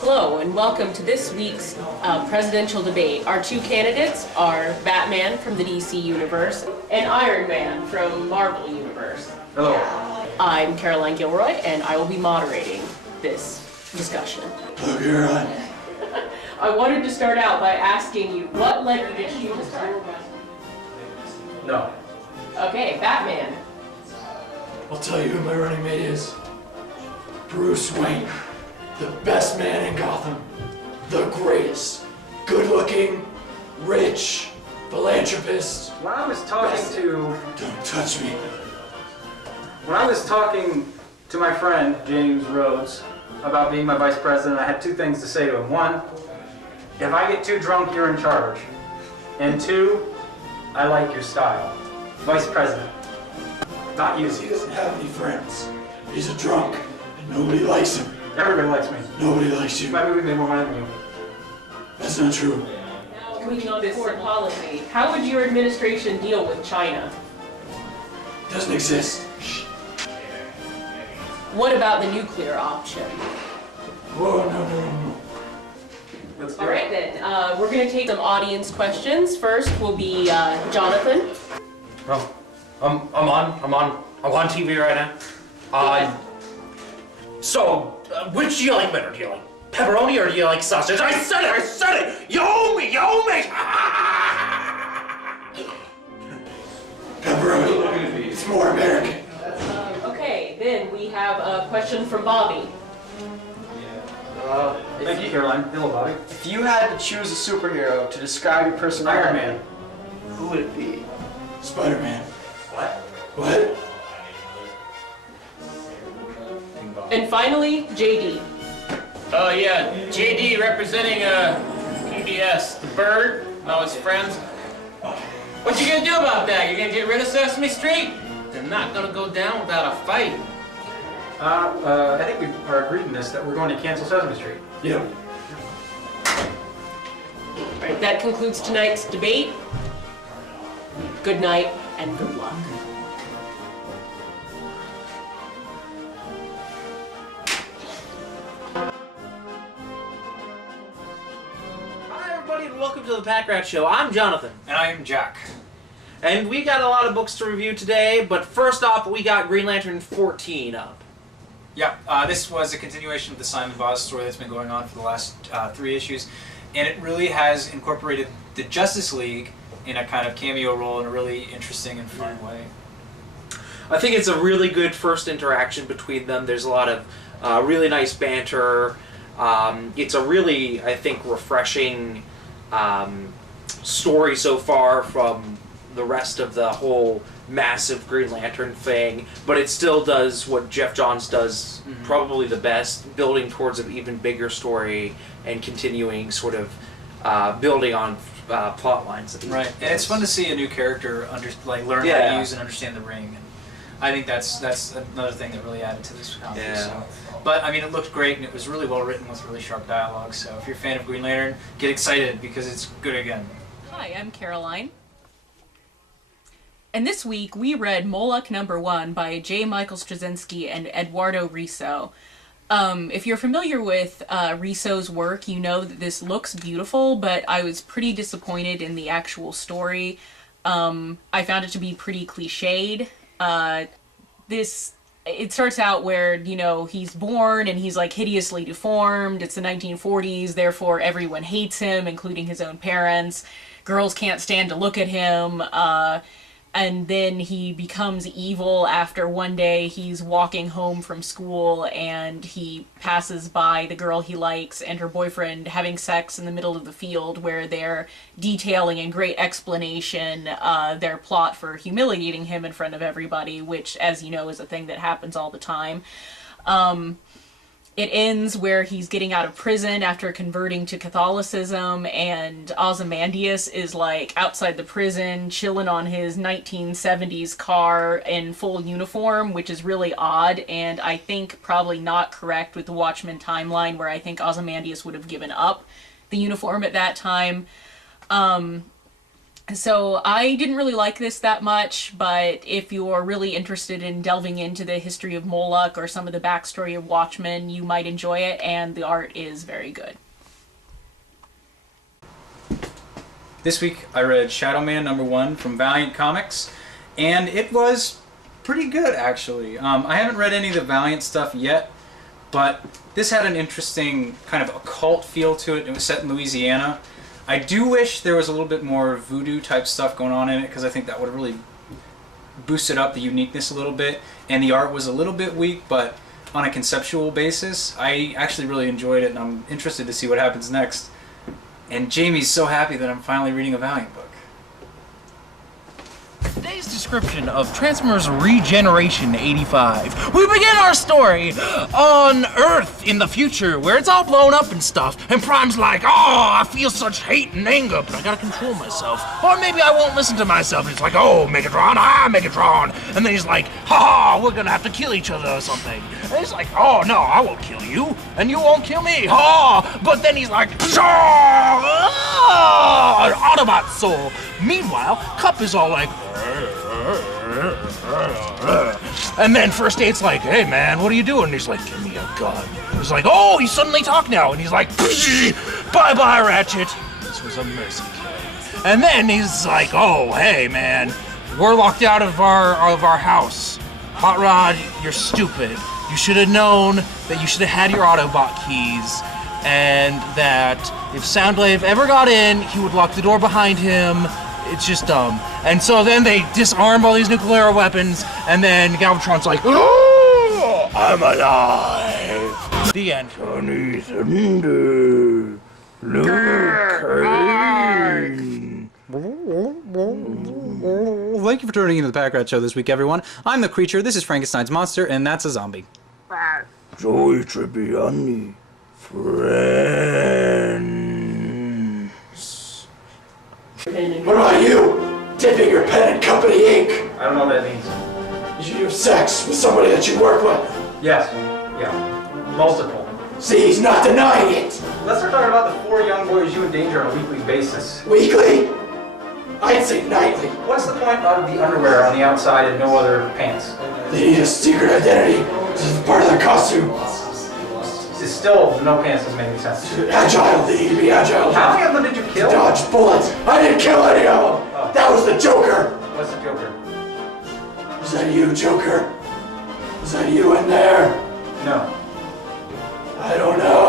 Hello and welcome to this week's presidential debate. Our two candidates are Batman from the DC Universe and Iron Man from Marvel Universe. Hello. I'm Caroline Gilroy and I will be moderating this discussion. Hello, Caroline. I wanted to start out by asking you, what led you to choose this time? No. Okay, Batman. I'll tell you who my running mate is. Bruce Wayne. The best man in Gotham. The greatest. Good-looking, rich, philanthropist. When I was talking Don't touch me. When I was talking to my friend James Rhodes about being my vice president, I had two things to say to him. One, if I get too drunk, you're in charge. And two, I like your style. Vice president. Not you. He doesn't have any friends. He's a drunk, and nobody likes him. Everybody likes me. Nobody likes you. My movie made more money than you. That's not true. Moving on to foreign policy, how would your administration deal with China? Doesn't exist. What about the nuclear option? Whoa, no. Let's do All it. right then, we're going to take some audience questions. First will be Jonathan. Well, I'm on TV right now. So, which do you like better? Do you like pepperoni or do you like sausage? I said it! You owe me! Pepperoni. It's more American. Okay, then we have a question from Bobby. Thank you, Caroline. Hello, Bobby. If you had to choose a superhero to describe your personality, Iron Man. who would it be? Spider-Man. What? What? And finally, JD. Oh yeah, JD representing PBS, the bird, and all his friends. What you gonna do about that? You gonna get rid of Sesame Street? They're not gonna go down without a fight. I think we are agreed in this that we're going to cancel Sesame Street. Yep. All right, that concludes tonight's debate. Good night and good luck. Hi everybody and welcome to the Packrat Show. I'm Jonathan. And I am Jack. And we got a lot of books to review today, but first off we got Green Lantern 14 up. Yeah, this was a continuation of the Simon Boz story that's been going on for the last 3 issues, and it really has incorporated the Justice League in a kind of cameo role in a really interesting and fun way. I think it's a really good first interaction between them. There's a lot of really nice banter. It's a really, I think, refreshing story so far from the rest of the whole massive Green Lantern thing, but it still does what Jeff Johns does probably the best, building towards an even bigger story and continuing sort of building on plot lines. That Right, and it's fun to see a new character learn how to use and understand the ring. And I think that's another thing that really added to this comic. Yeah. So. But I mean, it looked great and it was really well written with really sharp dialogue. So if you're a fan of Green Lantern, get excited because it's good again. Hi, I'm Caroline. And this week we read Moloch #1 by J. Michael Straczynski and Eduardo Risso. If you're familiar with Risso's work, you know that this looks beautiful, but I was pretty disappointed in the actual story. I found it to be pretty cliched. It starts out where, you know, he's born and he's like hideously deformed. It's the 1940s, therefore everyone hates him, including his own parents. Girls can't stand to look at him. And then he becomes evil after one day he's walking home from school and he passes by the girl he likes and her boyfriend having sex in the middle of the field, where they're detailing in great explanation their plot for humiliating him in front of everybody, which, as you know, is a thing that happens all the time. It ends where he's getting out of prison after converting to Catholicism, and Ozymandias is like outside the prison chilling on his 1970s car in full uniform, which is really odd, and I think probably not correct with the Watchmen timeline, where I think Ozymandias would have given up the uniform at that time. So I didn't really like this that much, but if you're really interested in delving into the history of Moloch or some of the backstory of Watchmen, you might enjoy it, and the art is very good. This week I read Shadowman #1 from Valiant Comics, and it was pretty good actually. I haven't read any of the Valiant stuff yet, but this had an interesting kind of occult feel to it. It was set in Louisiana. I do wish there was a little bit more voodoo type stuff going on in it, because I think that would have really boosted up the uniqueness a little bit, and the art was a little bit weak, but on a conceptual basis I actually really enjoyed it, and I'm interested to see what happens next. And Jamie's so happy that I'm finally reading a Valiant book. Today's description of Transformers Regeneration 85. We begin our story on Earth in the future, where it's all blown up and stuff, and Prime's like, oh, I feel such hate and anger, but I gotta control myself. Or maybe I won't listen to myself, and it's like, oh, Megatron, Megatron. And then he's like, ha, we're gonna have to kill each other or something. And he's like, oh, no, I won't kill you, and you won't kill me, ha. But then he's like, an Autobot soul. Meanwhile, Cup is all like, and then First Eight's like, hey man, what are you doing? And he's like, give me a gun. He's like, oh, he suddenly talk now. And he's like, bye-bye, Ratchet. This was a mercy kill. And then he's like, oh, hey man, we're locked out of our house. Hot Rod, you're stupid. You should have known that you should have had your Autobot keys, and that if Soundwave ever got in, he would lock the door behind him. It's just dumb. And so then they disarm all these nuclear weapons, and then Galvatron's like, oh, I'm alive. The end. Johnny Thunder, Luke Kane. Thank you for tuning into the Packrat Show this week, everyone. I'm the Creature, this is Frankenstein's monster, and that's a zombie. Joey Tribbiani, friends. What about you? Dipping your pen in company ink. I don't know what that means. Did you have sex with somebody that you work with? Yes. Yeah. Multiple. See, he's not denying it. Let's start talking about the 4 young boys you endanger on a weekly basis. Weekly? I'd say nightly. What's the point of the underwear on the outside and no other pants? They need a secret identity. This is part of their costume. It's still, no pants doesn't make any sense. Agile, they need to be agile. How many of them did you kill? Dodge bullets. I didn't kill any of them. Oh. That was the Joker. What's the Joker? Was that you, Joker? Was that you in there? No. I don't know.